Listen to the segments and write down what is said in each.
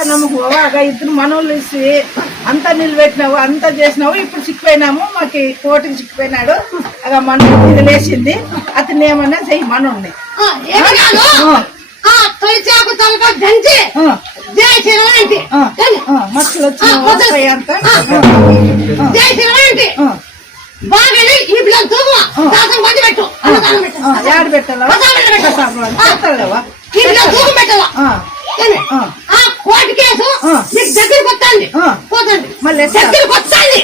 ఇద్దరు మనోళ్ళు ఇచ్చి అంతా నిలబెట్టినావు, అంతా చేసినావు. ఇప్పుడు చిక్కిపోయినాము, మాకు కోటికి చిక్కిపోయినాడు. అలా మనం ఇది లేచింది, అతను ఏమన్నా చెయ్యి మనోడిని మచ్చలు వచ్చి అంతా బాగానే ఈ పిల్లలు తూగు దాసం కొంచెం పెట్టు యాడ పెట్టాలా ఈ పిల్లలు తూగు పెట్టాలా కోర్టు కేసు మీకు దగ్గరికి వస్తుంది పోతుంది మళ్ళీ దగ్గరికి వస్తుంది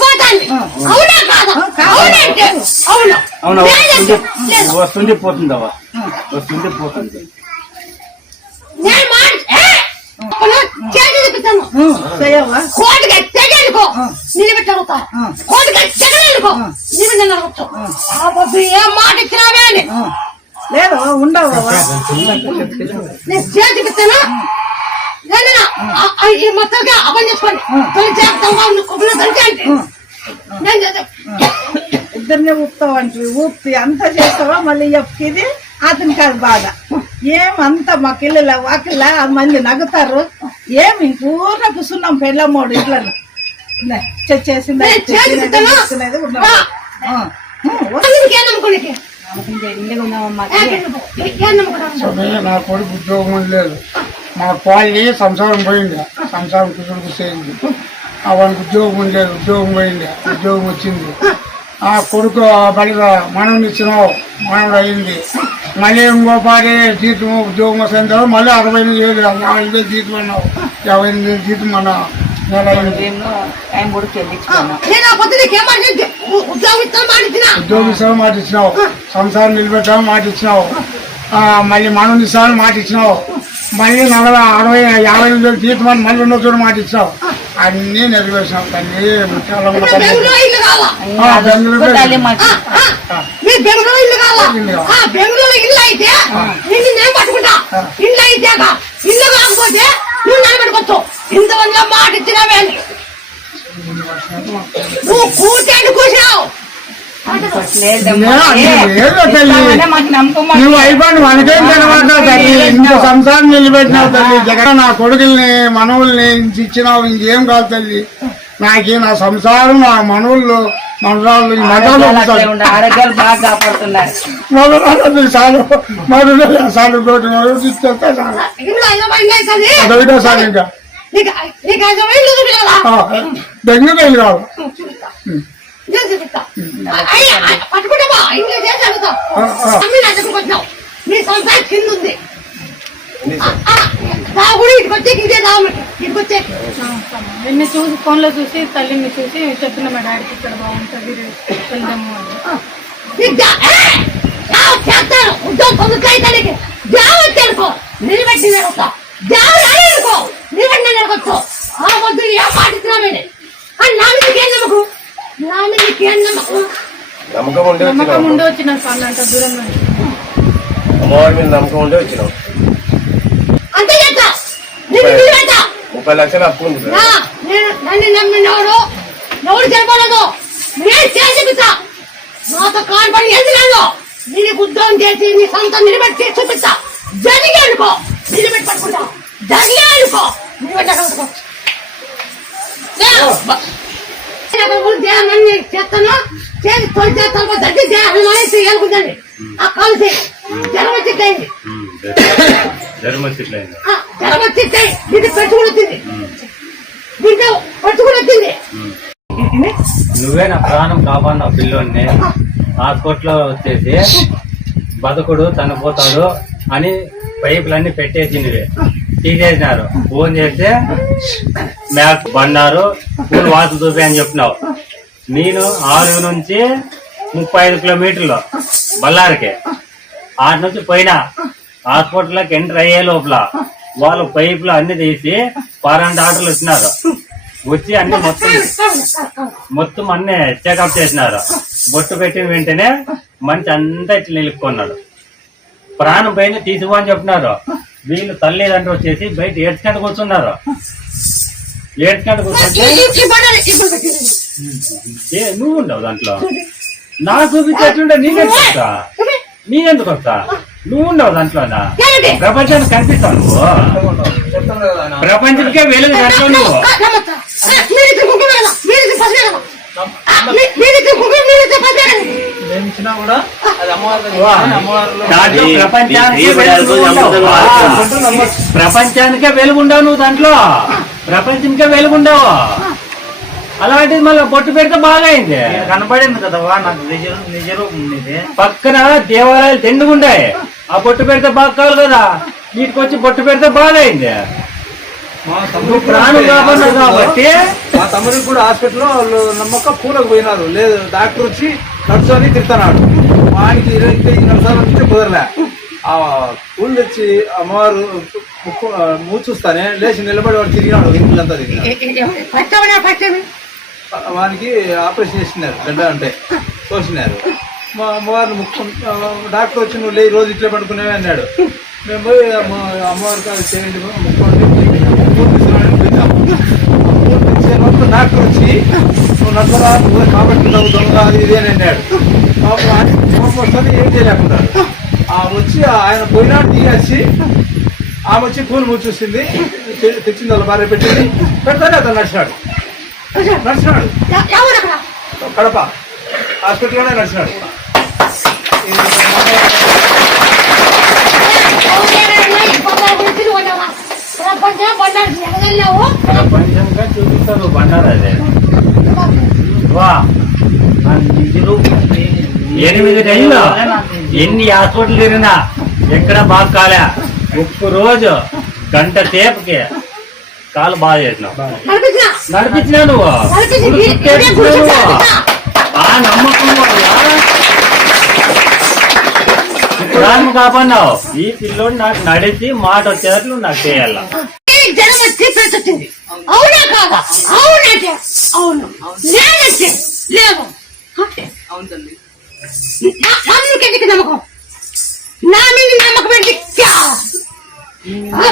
పోతుంది అవునా కాదా అవునంటే అవును వస్తుంది పోతుందవా వస్తుంది పోతుంది నేను మాట చేసి చూపిస్తాను కోర్టుకి ఎత్తేనుకో నిలబెట్టడుగుతా కోర్టుకి ఎత్తేనుకో నిలబెట్టవచ్చు ఏం మాట ఇచ్చినావే అని లేదు ఉండవు నేను చేసి చూపిస్తాను ఈ మొత్తంగా అర్థం చేసుకోండి తొలి చేస్తాను ఇద్దరిని ఊపుతావు అంటే ఊపి అంతా చేస్తావా మళ్ళీ ఇది అతని కాదు బాధ. ఏమంతా మాకు ఇల్లు వాకిళ్ళ మంది నగ్గుతారు. ఏమి ఇంకూర్న కూర్చున్నాం పెళ్ళమ్మోడు ఇట్లా చేసింది నా కొడుకు ఉద్యోగం లేదు, మా పాలని సంసారం పోయింది, సంసారం కుదురుకు చేయింది. వానికి ఉద్యోగం లేదు, ఉద్యోగం పోయింది, ఉద్యోగం వచ్చింది. ఆ కొడుకు బడిగా మనం ఇచ్చినావు, మనం అయింది. మళ్ళీ ఇంకో పాడే జీతం ఉద్యోగం వస్తుంది, మళ్ళీ 65,000 50,000 జీతం అన్నావు, 58,000 జీతం మన నెల అయింది. ఉద్యోగం ఇస్తాను మాట ఇచ్చినావు, సంసారం నిలబెట్టాము మాట ఇచ్చినావు, మళ్ళీ మనం ఇస్తామని మాట ఇచ్చినావు. మళ్ళీ 50,000 జీతం అని మళ్ళీ ఉన్న చోటు మాట ఇచ్చినావు. అన్నీ నెరవేర్చినాం తల్లి. బెంగళూరు ఇల్లు అయితే నిన్ను నేను పట్టుకుంటా. ఇల్లు అయితే ఇల్లు కాకపోతే నువ్వు నిలబెట్టుకోవచ్చు. ఇంతమంది మాట ఇచ్చినావే నువ్వు కూర్చోండి కూర్చున్నావు. నువ్వు అయిపోయి మనకేం కనబడ్డా తల్లి, ఇంకో సంసారం నిలబెట్టినావు తల్లి. జగన్ నా కొడుకుల్ని మనవుల్ని ఇచ్చినావు, ఇంకేం కాదు తల్లి. నాకే నా సంసారం, నా మనవుళ్ళు మనరాళ్ళు ఆరోగ్యాలు బాగా కాపాడుతున్నారు. సార్లు అదొకటో సార్ ఇంకా బెంగళూరు కావాలి. నీ సంసారం కింద ఉంది. నిన్ను చూసి ఫోన్ లో చూసి తల్లిని చూసి చెప్పిన మా డాడీకి ఇక్కడ బాగుంటుంది వెళ్దాము నమ్మకం ఉండి వచ్చిన సార్ అంట దూరం అమ్మవారి మీద నమ్మకం ఉండే వచ్చినాం. 30 లక్షలు అప్పు ఉంది. నన్ను నమ్మినోడు ఎవరు చెప్పలేదు. నేను చేసి నాతో కాన్పడి ఎందుకు నేను ఉద్యోగం చేసి నీ సొంతం నిలబెట్టి చూపిస్తా. జరిగి అనుకో నిలబెట్టి పట్టుకుంటా, జరిగే అనుకో నిలబెట్టగలుగుతాను. చేస్తాను చేసి తొలి చేస్తాను దగ్గర చేయాలనుకుందండి. ఆ కలిసి జ్వరం వచ్చింది, జ్వరం వచ్చింది, ఇది పెట్టుకుని వచ్చింది, దీంట్లో పెట్టుకుని వచ్చింది. నువ్వే నా ప్రాణం కాపాడినావు పిల్లోని. హాస్పిటల్లో వచ్చేసి బతుకుడు చనిపోతాడు అని పైపులన్నీ పెట్టేసినవి తీసేసినారు. ఫోన్ చేస్తే మ్యాప్ బండారు పూలు వాసు చూపి అని చెప్పినావు. నేను 6 నుంచి 35 కిలోమీటర్లు బళ్ళారికి ఆటి నుంచి పోయినా. హాస్పిటల్లోకి ఎంటర్ అయ్యే లోపల వాళ్ళు పైపులు అన్ని తీసి 12 ఆర్డర్లు వచ్చినారు. వచ్చి అన్ని మొత్తం అన్ని చెకప్ చేసినారు. బొట్టు పెట్టిన వెంటనే మంచి అంతా ఇట్లా నిలుపుకున్నాడు. ప్రాణం పైన తీసిపోని చెప్పినారు. వీళ్ళు తల్లిదండ్రులు వచ్చేసి బయట ఏడ్చుకుంటూ కూర్చున్నారు. ఏడ్చుకుంటూ కూర్చుంటే నువ్వు ఉండవు దాంట్లో. నా చూపించేట్లుంటే నేనే చూస్తా. నేనెందుకు వస్తా? నువ్వు ఉండవు దాంట్లోనా? ఏంటి? ప్రపంచానికి కనిపిస్తావు నువ్వు, ప్రపంచానికే వెలుగు దాంట్లో నువ్వు. మీరిద్దరు ముగ్గురు కదా, మీరిద్దరు పసి కదా. మీరిద్దరు ముగ్గురు, మీరిద్దరు పసి కదా. మేము ఇచ్చినా కూడా అది అమ్మవారి దగ్గర అమ్మవారిలో దాంట్లో ప్రపంచానికే వెలుగు ఉండవు. ప్రపంచానికే వెలుగుండవు నువ్వు దాంట్లో, ప్రపంచానికే వెలుగుండవు. అలాంటిది మళ్ళీ బొట్టు పెడితే బాగా అయింది. కనపడింది కదా నాకు నిజ రూపం ఇది. పక్కన దేవాలయాలు తెండుగుంటాయి, ఆ బొట్టు పెడితే బాగా కాదు కదా, వీటికి వచ్చి బొట్టు పెడితే బాగా అయింది. మా నువ్వు తమ్ముడు ప్రాణం కాపాడు కాబట్టి మా తమ్ముడికి కూడా హాస్పిటల్లో వాళ్ళు నమ్మక పూలకు పోయినారు. లేదు డాక్టర్ వచ్చి ఖర్చు అని తిడుతున్నాడు. వానికి 25 సార్లు నుంచి కుదరలే. ఆ పూలు తెచ్చి అమ్మవారు మూచూస్తానే లేచి నిలబడి వాడు తిరిగినాడు. ఇంట్లో తిరిగినాడు. వానికి ఆపరేషన్ చేసినారు, గడ్డ అంటే తోసినారు. మా అమ్మవారిని డాక్టర్ వచ్చి నువ్వు రోజు ఇట్లా పడుకునేవే అన్నాడు. మేము పోయి అమ్మవారికి అది చేయండి ముక్కోండి పోయినాము. డాక్టర్ వచ్చి నువ్వు నచ్చరా, నువ్వు కాబట్టి నువ్వు దొంగ అది ఇది అని అన్నాడు. వస్తుంది ఏం చేయలేకున్నాడు. వచ్చి ఆయన పోయినాడు తీసి ఆమె వచ్చి పూలు మూచూసింది, తెచ్చింది వాళ్ళ భార్య పెట్టింది, పెడతానే అతను నడిచినాడు కడప హాస్పిటల్లోనే నడిచినాడు. ప్రపంచంగా చూపిస్తారు బండారు. అదే వా 8 నెలలు ఎన్ని హాస్పిటల్ తిరిగినా ఎక్కడ బాగా కాలే. ఒక్క రోజు గంట సేపుకి కాలు బాగా చేసినావు, నడిపించినా నువ్వు, ఆ నమ్మకం వల్ల ప్రాణం కాపాడినావు. ఈ పిల్లోడు నాకు నడిచి మాట వచ్చేటట్లు నాకు చేయాల. అవునా కాదా? అవునంటే అవును, లేదంటే లేదు. నమ్మకెందుకు నమ్మకం? నా మీద నమ్మకం ఏంటి?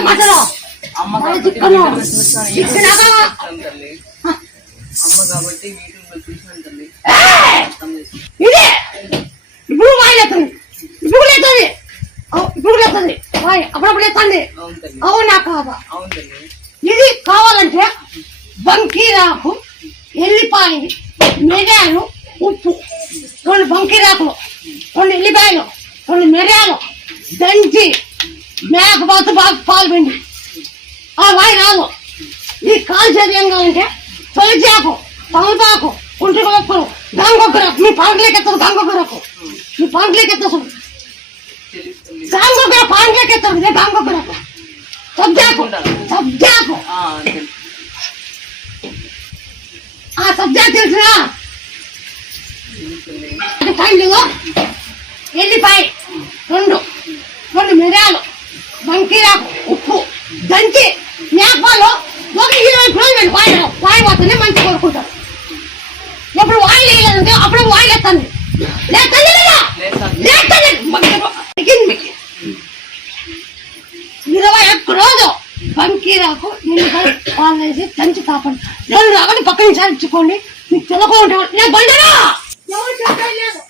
మాటలో అమ్మ కాబట్టి ఇదే ఇప్పుడు వాయిలేస్తుంది, ఇప్పుడు లేస్తుంది, ఇప్పుడు లేస్తుంది వాయి, అప్పుడప్పుడు లేస్తుంది. అవునా కాదా? ఇది కావాలంటే బంకీరాకు, ఎల్లిపాయ, మిరియాలు, ఉప్పు, 2 బంకీరాకులు, 2 ఎల్లిపాయలు, 2 మిరియాలు దంచి మేకపోతు బాగా పాలు పిండి ఆ వాయి రాదు. ఈ కాల్చేది ఏం కావాలంటే తొలిచాకు, తమలపాకు, కుంటుకొక్కరు, గంగొక్కరకు. మీ పాంట్లేకెత్తారు గంగొక్కరకు, మీ పాంట్లేకెత్తారు గంగొక్కర, పాంట్లేకెత్తారు ఇదే గంగొక్కరకు. సబ్జాకు, సబ్జాకు, ఆ సబ్జాకు తెలిసినా పండుగ ఎల్లిపాయ 2 మిరియాలు, బంకీరాకు, ఉప్పు దంచి మేపాలు ఒక 20 కిలోలు వాయి పోతుంది. మంచి కోరుకుంటారు. ఎప్పుడు వాయిల్ వేయలేదంటే అప్పుడు వాయిల్ ఎత్తండి, లేదండి లేదా లేదండి. 21 రోజు బంకీరాకు నిమ్మకాయ పాలు వేసి దంచి కాపండి. 2 రాగానే పక్కన ఇచ్చుకోండి. మీకు తెలకుండా నేను బండరా ఎవరు చెప్పలేదు.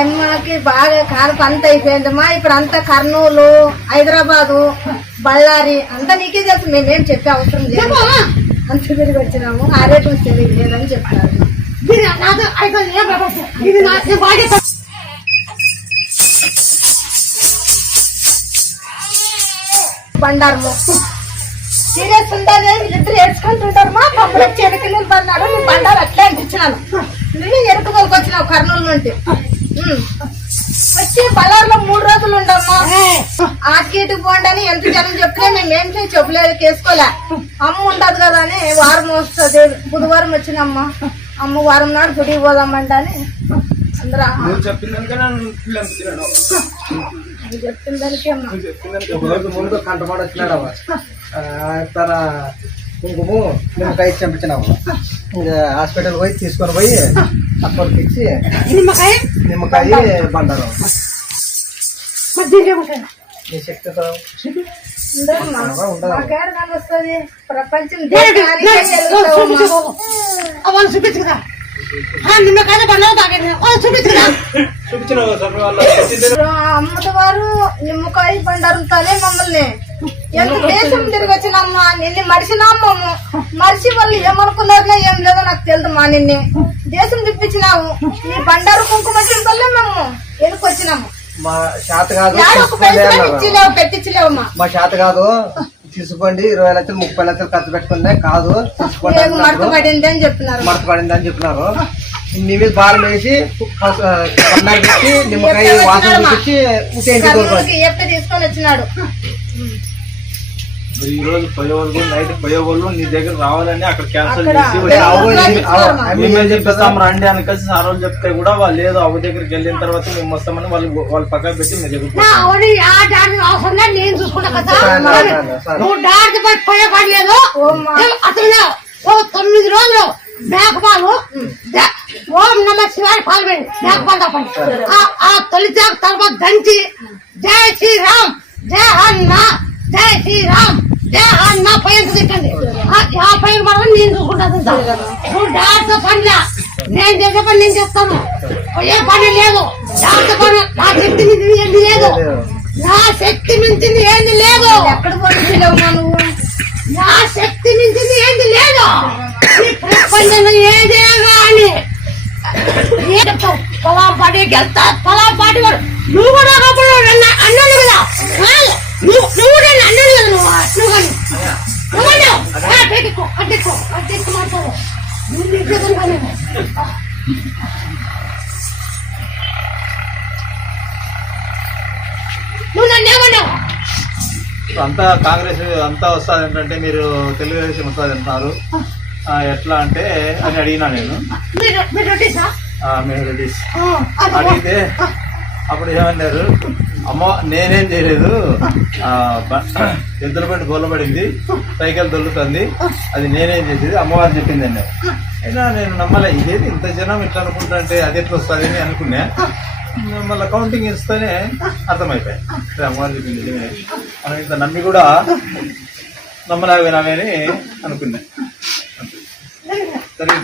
అమ్మకి బాగా కాలపు అంత అయిపోయిందమ్మా. ఇప్పుడు అంతా కర్నూలు, హైదరాబాదు, బళ్ళారి అంతా నీకే తెలుసు. మేమేం చెప్పే అవసరం లేదు. అంత తిరిగి వచ్చినాము. ఆ రేటు తెలియలేదని చెప్తారు. బండారు సీరియస్ ఉండాలి. వీళ్ళిద్దరు ఏడ్చుకుంటుంటారు. మా తమ్ముడు చెరుకు నీళ్ళు పడినాడు. నీ బండారు అట్లే అనిపించినాను. నువ్వు ఎరుకుదోలకు వచ్చినావు కర్నూలు నుండి. వచ్చి బళ్ళారులో 3 రోజులు ఉండమ్మా. ఆ కీటుకు పోండి అని ఎంత జనం చెప్పినా మేమేం చెప్పలేదు, కేసుకోలే. అమ్మ ఉండదు కదా అని వారం వస్తుంది. బుధవారం వచ్చినమ్మా. అమ్మ వారం నాడు గుడికి పోదామంట అని అందరూ చెప్పిన చెప్పిన దానికి అమ్మా ముందు కంటమాట వచ్చినాడు. తన కుంకుమ నిమ్మకాయ చంపించినాము. ఇంకా హాస్పిటల్ పోయి తీసుకొని పోయి అక్కడికి ఇచ్చి నిమ్మకాయ బండారు. నీ శక్తితో వస్తుంది ప్రపంచం చూపించు కదా. నిమ్మకాయ బండారు తాగండి చూపించుకున్నా చూపించిన వాళ్ళ అమ్మవారు నిమ్మకాయ బండారుతానే మమ్మల్ని ఎంత దేశం తిరిగి వచ్చినమ్మా నిన్ను మరిచినామ్మము మరిచి వాళ్ళు ఏమనుకున్నారో ఏం లేదో నాకు తెలియదమ్మా నిన్ను దేశం తిప్పించినావు నీ బండారు కుంకుమ వల్లే మేము వెనుక వచ్చినాము మా శాత కాదు ఒక పైసలు ఇచ్చిలేవు పెట్టించలేవమ్మా మా శాత కాదు తీసుకోండి 20 లక్షలు 30 లక్షలు ఖర్చు పెట్టుకుందే కాదు తీసుకోండి మడత పడింది అని చెప్తున్నారు మడత పడింది అని చెప్పినారు నీ మీద భారం వేసి కన్నాడు పెట్టి నిమ్మకాయ వాసన చూపించి ఇంటి దూరం ఎప్పుడు తీసుకొని వచ్చినాడు ఈ రోజు పోయేవాళ్ళు నైట్ పోయేవాళ్ళు నీ దగ్గర రావాలని అక్కడ క్యాన్సిల్ చేసి చెప్పేస్తాం రండి అని కలిసి సార్ వాళ్ళు చెప్తే కూడా వాళ్ళు లేదు అవ్వ దగ్గరికి వెళ్ళిన తర్వాత మేము వస్తామని వాళ్ళు పక్కన పెట్టి మీ దగ్గర అవసరం లేదు నేను చూసుకున్నా కదా నువ్వు డాక్టర్ పట్టి పోయే పని లేదు అతను 9 రోజులు మేకపాలు ఓం నమ శివాయ పాలు పెండి మేకపాలు తప్పండి ఆ తొలి తర్వాత దంచి జై శ్రీరామ్ జై హన్న జై శ్రీరామ్ జై హన్న పైన తిట్టండి ఆ పైన మనం నేను చూసుకుంటాను నువ్వు డాక్టర్ పనిలా నేను చేసే పని నేను చేస్తాను ఏ పని లేదు డాక్టర్ పని నా శక్తి మించింది ఏంది లేదు నా శక్తి మించింది ఏంది లేదు ఎక్కడ పోయినావు నువ్వు నా శక్తి మించింది ఏంది లేదు ఈ ప్రపంచంలో ఏదే కానీ పొలం పాటి గెలుతా పొలం పాటి వాడు నువ్వు కూడా అన్నాను కదా నువ్వు నేను అన్నాను కదా నువ్వు నువ్వు అడ్డెక్కో మాట్లాడు నువ్వు నన్ను ఏమన్నావు అంతా కాంగ్రెస్ అంతా వస్తుంది ఏంటంటే మీరు తెలుగుదేశం వస్తుంది అంటున్నారు ఎట్లా అంటే అని అడిగినా నేను మేము రెడీస్ అడిగితే అప్పుడు ఏమన్నారు అమ్మ నేనేం చేయలేదు ఎద్దుల బండి గోలబడింది సైకిల్ దొల్లుతుంది అది నేనేం చేసేది అమ్మవారు చెప్పింది అన్నారు అయినా నేను నమ్మలే ఇదేది ఇంత జనం ఇట్లా అనుకుంటా అంటే అది ఎట్లా వస్తుంది అని అనుకున్నా మళ్ళీ కౌంటింగ్ ఇస్తేనే అర్థమైపోయాయి అమ్మవారు చెప్పింది మనం ఇంత నమ్మి కూడా నమ్మలేకపోయినామని అనుకున్నా సరే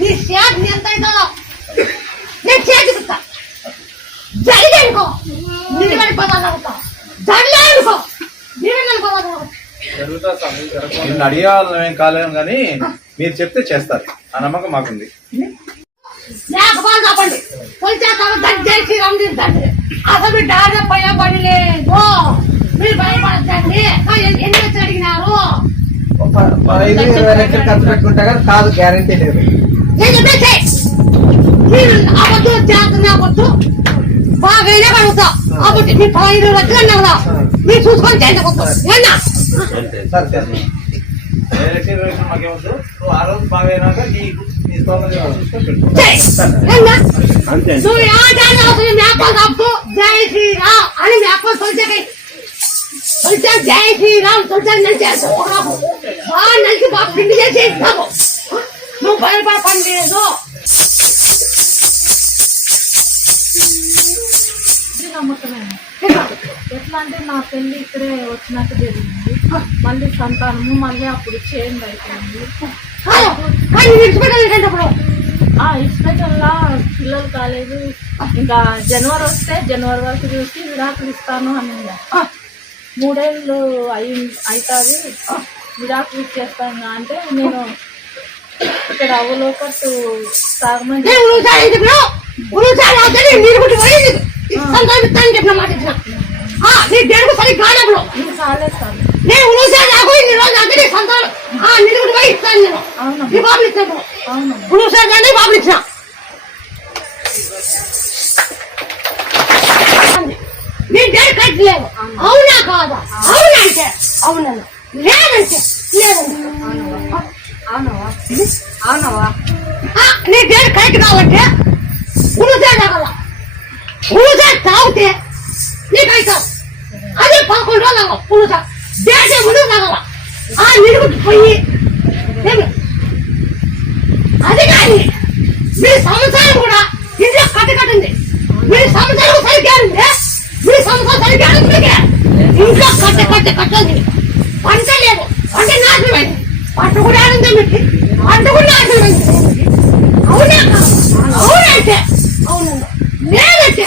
నీ చేతి ఎంత అవుతుందో నేను చేతి చెప్తా జరిగి అనుకో నిలబడిపోతాను అనుకో జరలే అనుకో నిలబడిపోతాను నేను అడిగేవాళ్ళం కాలేము కానీ మీరు చెప్తే చేస్తారు ఆ నమ్మకం మాకుంది చెప్పండి జై అసలు మీరు డాడ భయపడి లేదు మీరు భయపడద్దండి ఎన్ని వచ్చి అడిగినారు 15-20 లక్షలు ఖర్చు పెట్టుకుంటా కానీ కాదు గ్యారంటీ లేదు మీరు అబద్ధం చేస్తున్నా అబద్ధం బాగా కడుగుతా అప్పుడు మీ 15 లక్షలు అన్నా కదా మీరు చూసుకొని చేయండి సరే మాకేమొద్దు నువ్వు ఆ రోజు బాగైనాక నీకు నీ నువ్వు అవసరం మేకలు తప్పు జై శ్రీరామ్ అని మేకలు తొలిచాక జై శ్రీరామ్ తొలిచాక నేను చేస్తాను బాగా నలిసి బాగా పిండి చేసి ఇస్తాము నువ్వు భయపడ పని లేదు నమ్మకమే ఎట్లా అంటే నా పెళ్లి ఇక్కడే వచ్చినట్టు జరిగింది మళ్ళీ సంతానము మళ్ళీ అప్పుడు చేంజ్ అయిపోయింది ఇష్టంలా పిల్లలు కాలేదు ఇంకా జనవరి వస్తే జనవరి వరకు చూసి విడాకులు ఇస్తాను అనిందా 3 ఏళ్ళు అవుతుంది విడాకులు ఇచ్చేస్తాను అంటే నేను ఇక్కడ అవ్వలోకట్టు తాగమని అవునా కాదా అవునంటే అవునన్నా లేదంటే లేదంటే అవునవా అవునవా నీ డేట్ కరెక్ట్ కావాలంటే ఉనుసా తాగల ఉనుసా తాగితే నీకు అవుతావు అదే 11 రోజులు ఉనుసా డేటే ముందు తాగల ఆ నిలుగుట్టు పోయి అది కానీ మీ సంవత్సరం కూడా ఇంట్లో కట్టకట్టింది మీ సంవత్సరం సరిగ్గా ఉంది మీ సంవత్సరం సరిగ్గా ఇంట్లో కట్టండి పంట లేదు పంట నాశనమైంది పంట కూడా ఆనందం పెట్టి పంట కూడా ఆనందం అవునా అవునంటే అవునండి లేదంటే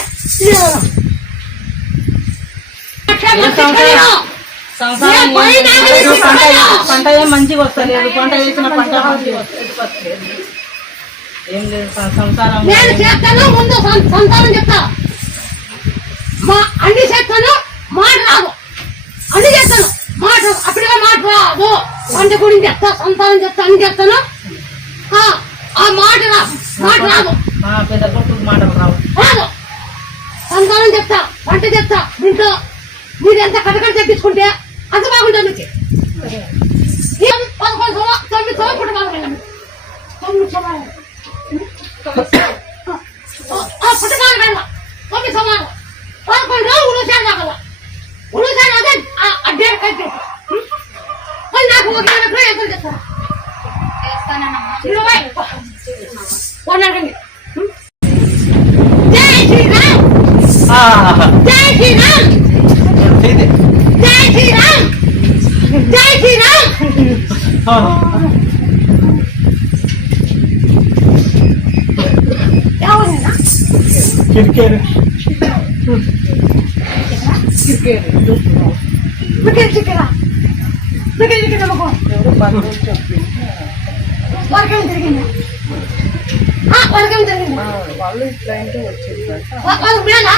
పంట ఏం మంచిగా వస్తలేదు, పంట వేసిన పంట మంచిగా వస్తలేదు, ఏం లేదు సంసారం. నేను చేస్తాను ముందు సంతానం చెప్తా, అన్ని చేస్తాను మాట రాదు, అన్ని చేస్తాను మాట అప్పుడే మాట రాదు. పంట గురించి చెప్తా, సంతానం చెప్తా, అన్ని చేస్తాను. ఆ మాట రాదు, మాట రాదు, పెద్ద కొట్టు మాటలు రావు. రాదు. సంతానం చెప్తా, పంట చెప్తా. దీంట్లో మీరు ఎంత కటకట తెప్పించుకుంటే అంత బాగుంటుంది. 11 సంవత్సరాలు 9 సంవత్సరాలు పుట్టకాలు వెళ్ళ 9 సంవత్సరాలు 11 ఉరుసాలు రాగల ఉరుసాలు అదే అడ్డేరు కట్టి మరి నాకు ఒక ఎంత చెప్తాను 20 కొనకండి. జై శ్రీరామ్, జై శ్రీరామ్, జై శ్రీరామ్, జై శ్రీరామ్. ఎవరైనా క్రికెట్ వర్గం జరిగింది, వర్గం జరిగింది. వాళ్ళు ఇట్లా ఇంటి వచ్చిందంట. వాళ్ళకి మేలా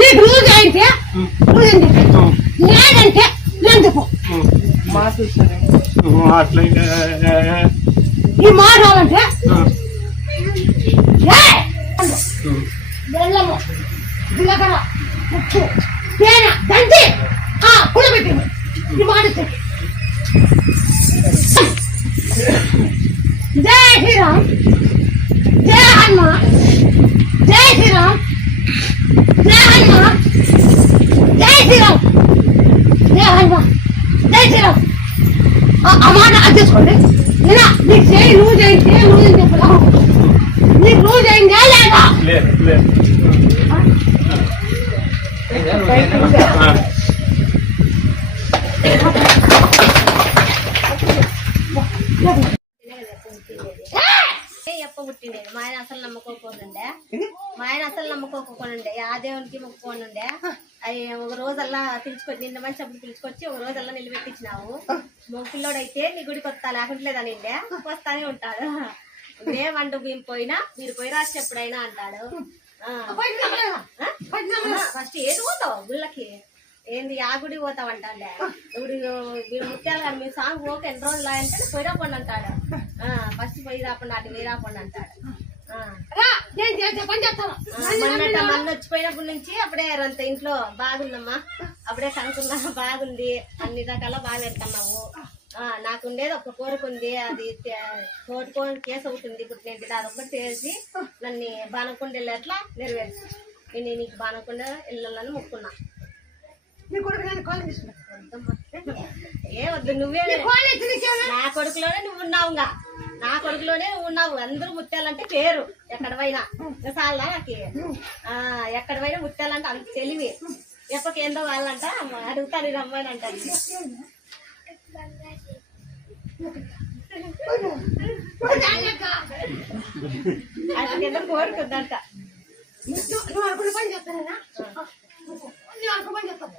నీకు రోజు అయితే లేదంటే ఎందుకు ఈ మాట అంటే బెల్లము జీలకర్ర ఉప్పు తేనె దంచి పులబెట్టింది ఈ మాట జై శ్రీరామ్, జై హనుమ, జై శ్రీరామ్, జై హనుమ, జై శ్రీరామ్, జై హనుమ, జై శ్రీరామ్. ఆ మాట అర్థేసుకోండి. లేదా నీకు చేయి నువ్వు చేయించే నువ్వు ఏం చెప్పరా, నీకు నువ్వు చేయించా లేదా పుట్టిండేది. మా ఆయన అసలు నమ్మకోకుండే, మా ఆయన అసలు నమ్మకోకుండే, ఆ దేవునికి మొక్కుకోనుండే. అది ఒక రోజల్లా పిలుచుకొచ్చి నిన్న మంచి అప్పుడు పిలుచుకొచ్చి ఒక రోజల్లా నిలబెట్టించినావు. మగ పిల్లోడైతే నీ గుడికి వస్తా లేకుంటలేదని వస్తానే ఉంటాడు. ఏమంటూ మేము పోయినా మీరు పోయి రాసి ఎప్పుడైనా అంటాడు. ఫస్ట్ ఏది పోతావు గుళ్ళకి, ఏంది ఆ గుడికి పోతావు అంటాడే. ఇప్పుడు మీరు ముత్యాలు కానీ మీరు సాంగ్ పోక ఎన్ని రోజులు అంటే పోయి రాపండి అంటాడు. ఫస్ట్ పోయి రాపండి అటు పోయి రాపండి అంటాడు. మొన్న వచ్చిపోయినప్పటి నుంచి అప్పుడే అంత ఇంట్లో బాగుందమ్మా, అప్పుడే కనుక్కున్నా బాగుంది, అన్ని రకాల బాగా పెడుతున్నావు. నాకుండేది ఒక కోరిక ఉంది, అది కోరుకోని కేసు ఒకటి ఉంది పుట్టినది, అదొకటి చేసి నన్ను బాణకుండా వెళ్ళేట్లా నెరవేర్చు. నేను నీకు బాణకుండా వెళ్ళాలని మొక్కున్నా. ఏ వద్దు, నువ్వే నా కొడుకులోనే నువ్వు ఉన్నావుగా, నా కొడుకులోనే నువ్వు ఉన్నావు. అందరూ ముత్యాలంటే పేరు ఎక్కడ పోయినా చాలా నాకు ఎక్కడ పోయినా ముత్యాలంటే అంత తెలివి. ఎప్పకేందో వాళ్ళంట అడుగుతాను ఇది అమ్మాయిని అంటారు. అతను కోరుకుందంట. నువ్వు అనుకున్న పని చెప్తానా, నువ్వు అనుకున్న పని చెప్తాను.